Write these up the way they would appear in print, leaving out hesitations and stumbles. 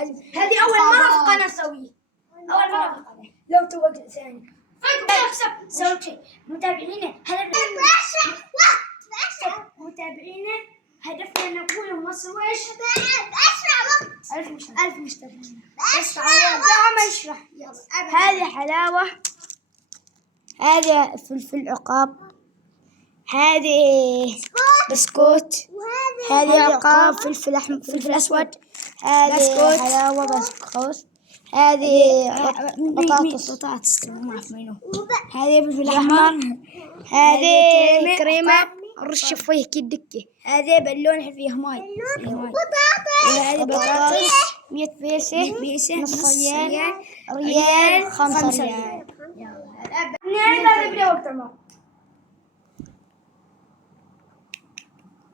هذه أول مرة في قناة أسويه. أول مرة في قناة. لو توقع ثاني. سوي شيء. متابعينا هدفنا نكون مصر وإيش؟ ألف مشترك. اشرح. هذه حلاوة، هذا فلفل عقاب، هذه بسكوت، هذه عقاب فلفل أحمر فلفل أسود، هذه حلاوة بسكوت، هذه بطاطس ما أعرف منو، هذه فلفل أحمر، هذه كريمة رش فيه كي دكة، هذه بالون فيه ماي، وهذه بطاطس 100 بيسة نص ريال 5 ريال.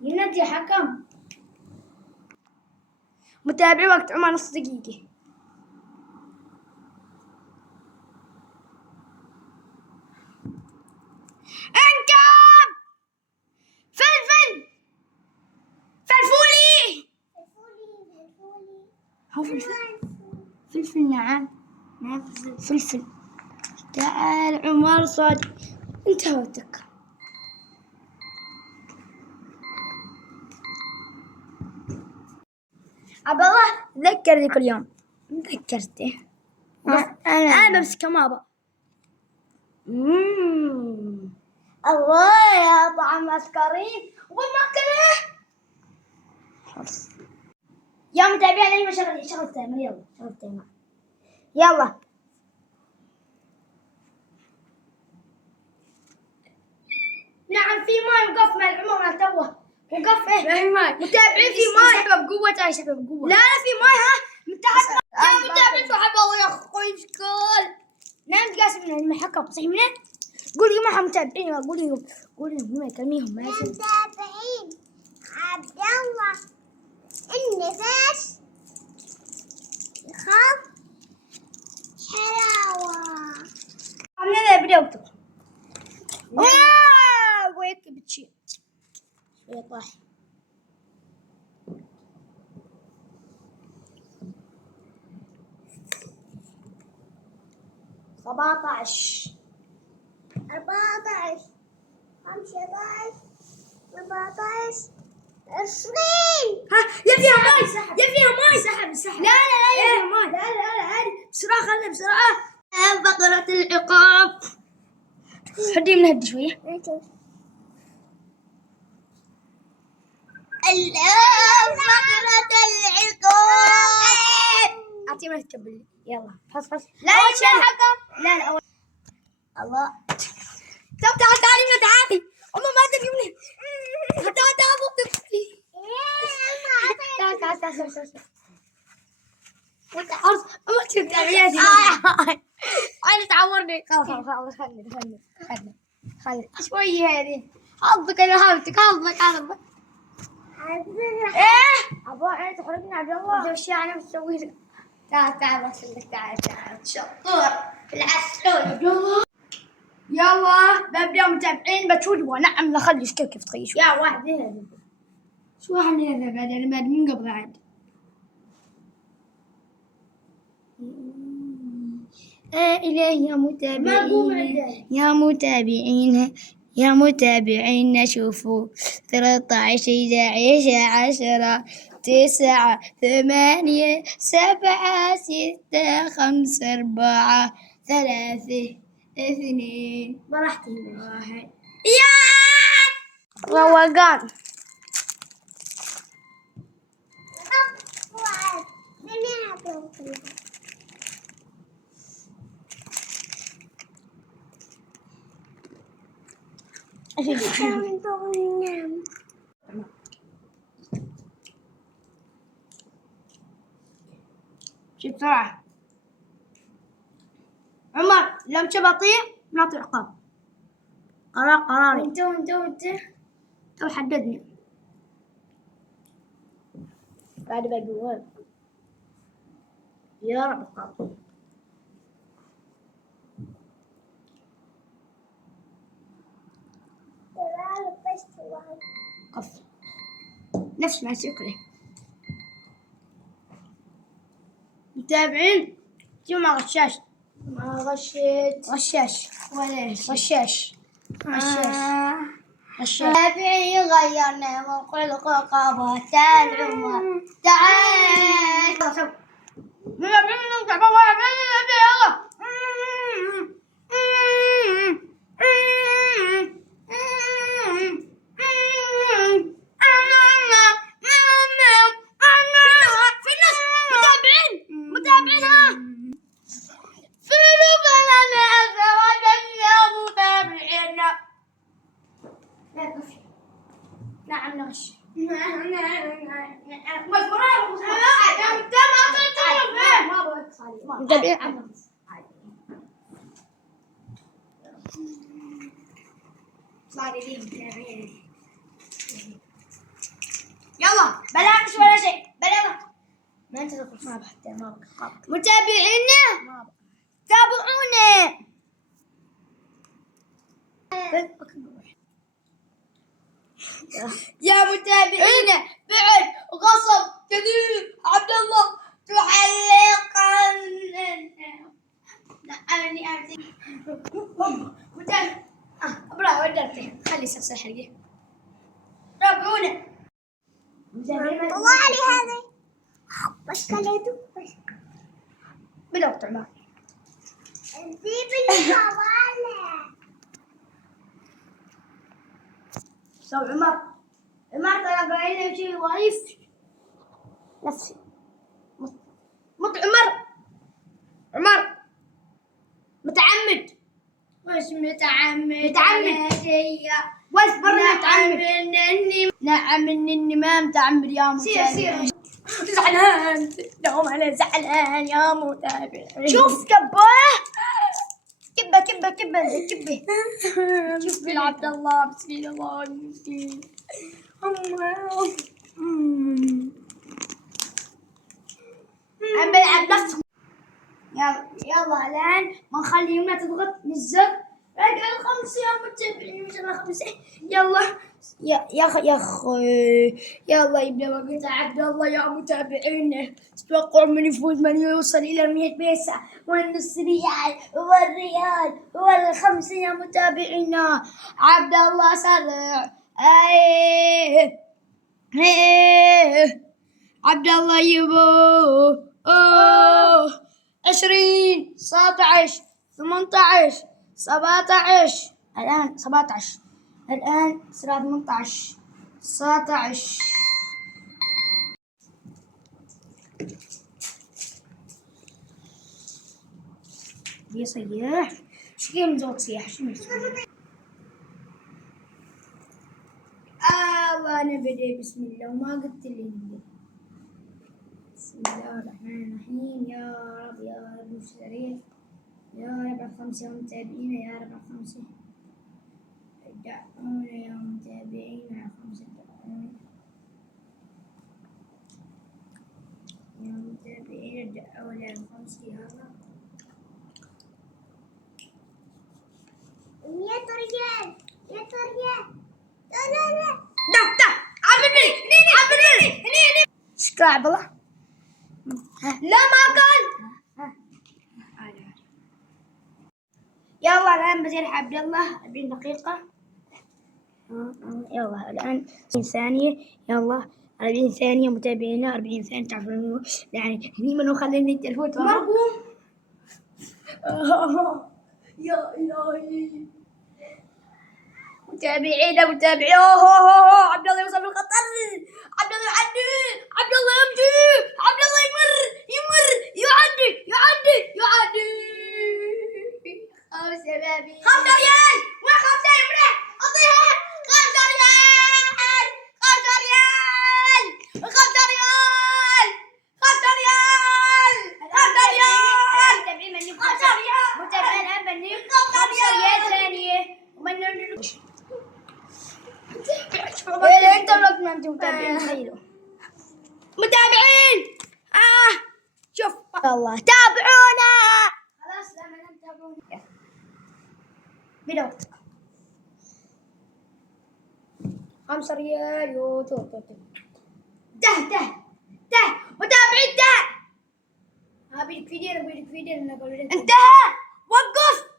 ينادي حكم. متابعي وقت عمر نص دقيقة. انكب فلفولي هو فلفل نعم فلفل. تعال عمر صادق انت وقتك. عبد الله تذكر ذيك اليوم تذكرته. أنا بمسكه ما أبغى. الله يا طعم عسكري وما كله. يا متابعينا لي شغل تايمر. يلا شغل تايمر. يلا نعم في ماي وقف مع العمر مع توه وقف ما في ماي. متابعين في ماي سحبه بقوة. سحبه بقوة. لا في ماي من تحت. يا متابعين سحب الله يا اخوي مشكل. نعم قاسم من المحكم صحيح منه. قولي ما متابعين قولي هم كلميهم ما يصير. متابعين عبد الله النفس يخاف حلاوة. عملنا بدأ وقتك. واو ويك بتشي شوية طاح. سبعتاش 14 15 14 20. ها يا فيها ماي يا فيها ماي سحب. لا يا فيها ماي لا عادي بسرعة خلنا بسرعة. بقرة العقاب. حدي من هدي شوية. الآن بقرة العقاب. أعطيه ما تكبل. يلا فص لا يا حكم. لا أول الله. تعالي أمه ما تدري مني. تعال أنا تعورني. خلاص خلي شوية هذه. حظك أنا حظك. إيه أبغى أنا تخرجني عبد الله. وش أنا بسوي لك؟ تعال بسلك تعال شطور في العسول. يلا ببدأ متابعين بتشوف ونعم لخليش كيف تخيش. يا واحد هذا شو واحد هذا بعد أنا بعد من قبل عاد. إلهي يا متابعين شوفوا 13 11 10 9 8 7 6 5 4 3 2 براحتي 1. روقان. شوف بسرعة عمر لم تبطيء نعطي عقاب. قراري انت تو حددني بعد بقول يا عقاب. قف نفس ما شكله. متابعين جو ما غشاش ما غشيت غشاش ولا شيء. غشاش غشاش غشاش تابعي غيرنا من خلق قبة العمر تعال متابعين ها فيلو بلنا أزواجنا متابعين لا كفي. نعم نغش متابعين يلا بلا مش ولا شيء بلا ما انت تقول ما بحتى ما بقى متابعينا تابعونا يا متابعينا بعد غصب كذب عبد الله تعلق نعمني أعطي متابع برا ودرته خلي يصير حلقة تابعونا طلع لي هذا بس كليته بس بلا طعمة نسيب الحوالي سو عمر ترى بعينه شيء ضعيف نفسي مط عمر متعمد وش متعمد بس برا متعمد نعم اني ما متعمد يا متابع زعلان دوم انا زعلان يا متابع شوف كبه شوف عبد الله بسم الله المسكين عم بلعب نفس يلا الان ما نخلي يمنا تضغط نزق باقي الخمسة يا متابعين مش الخمسة يلا يا اخي يلا يبدا وقت عبد الله يا متابعين تتوقعوا من يفوز من يوصل الى 100 بيسة والنص ريال والريال والخمسة يا متابعين عبد الله سرع عبد الله يبو 20 19 18 17 الآن 17 الآن صار 18 19 يصيح شو كيف مزود صياح شو مسوي أنا بدي بسم الله وما قلت لي نبدأ. بسم الله الرحمن الرحيم يا رب مستريح يا رب الخمسة متابعين يا رب الخمسة دعونا يا متابعين يا خمسة دعونا يا متابعين دعونا يا خمسة يا رب 100 ريال 100 ريال لا دق عبدني شكرا عبد الله لا ما كان يلا الآن بزير عبد الله 40 دقيقة يلا الآن 40 ثانية يلا 40 ثانية متابعينا 40 ثانية تعرفون يعني هني منو خليني التلفون مرقوم يا إلهي متابعينا عبد الله يوصل بالخطر عبد الله يعدي عبد الله يمشي عبد الله يمر يعدي 5 ريال 5 ريال وين 5 يمنا اعطيها 5 ريال 5 ريال 5 ريال 5 ريال 5 ريال متابعين 5 ريال متابعين الآن بني 5 ريال ثانية ومن انت ولك ما انتم متابعين تخيلوا متابعين شوف الله تابعونا خلاص لما نتابعون بدأ 5 ريال يو تو ده متابعين ده في ايدينا بيدك في ايدينا نقول لك انتهى. وقف.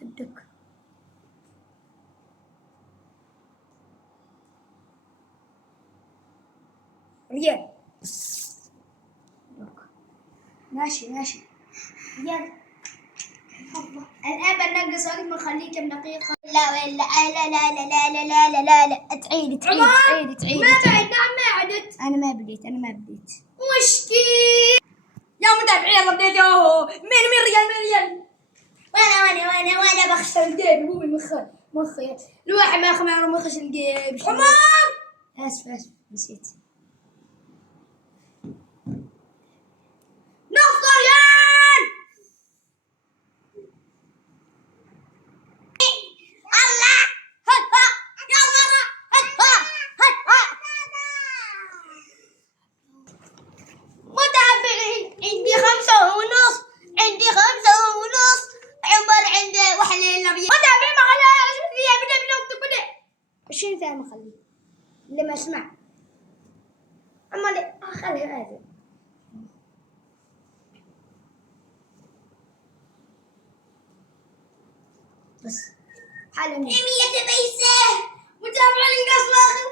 صدق. ريال. ماشي ماشي. يلا. الآن بننقص وقت بنخليه كم دقيقة. لا لا لا لا لا لا لا لا لا لا تعيد تعيد تعيد تعيد. ما بعد نعم ما عدت. أنا ما بديت. مشكي. يا متابعين يلا بديت. يوهو مين ريال. وانا بخسر الجيب. هو مخي الواحد ما ياخذ معه مخش الجيب. عمر. اسف نسيت. نص ريال. الله هلا يا مرة هلا متابعين عندي 5:30. عمر عنده 1 إلا ريال. متابعين ما خليها بدأ 20 ثانية ما خليه اللي ما اسمع. أما خليها هذا. بس حالا 100 بيسة. متابعين القص واخر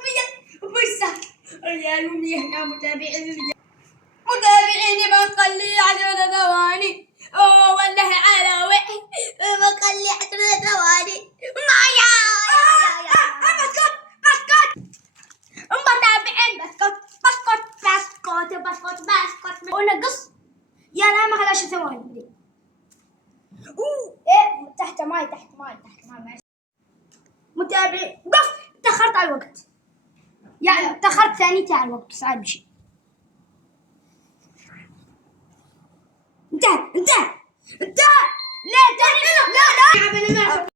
100 بيسة ريال و100 يا متابعين. متابعيني بنخلي 10 ثواني. اوه والله على وين بخلي 10 ثواني. معايا بسكوت متابعين بسكوت. ونقص يا لا ما خلاش ثواني. ايه تحت ماي ماشي. متابعين قف. تأخرت على الوقت يعني تأخرت ثانيتي على الوقت بس عاد بشي. انتهى. لا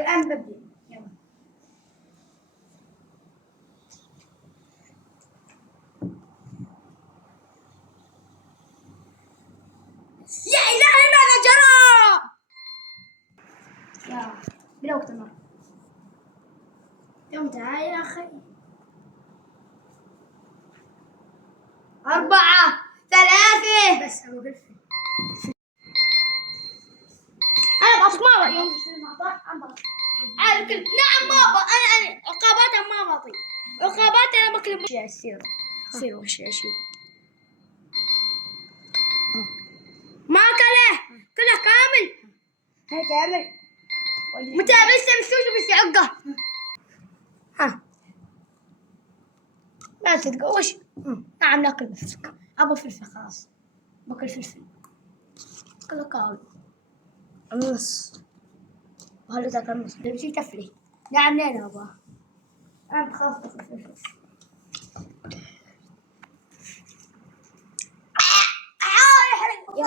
الآن ببدأ. يلا يا إلهي ماذا جرى. يا بلا وقت مرة. يوم تعال يا أخي. 4 3. بس أبو فلفل. أنا بصمة يوم فلفل معطاء أنبط. عارف كل. نعم بابا أنا عقابات ما بعطي. عقابات أنا بكلم. سير وش شيء. ما كله كامل. هاي تعمل. متابع سمسوش بس عقه. ها لا تتقوش. نعم ناكل فلفل. أبو فلفل خلاص. باكل فلفل. كله كامل. نص. وهلا ذاك النص. تمشي تفلي. نعم لين أبغى. أنا بخاف باكل فلفل. يا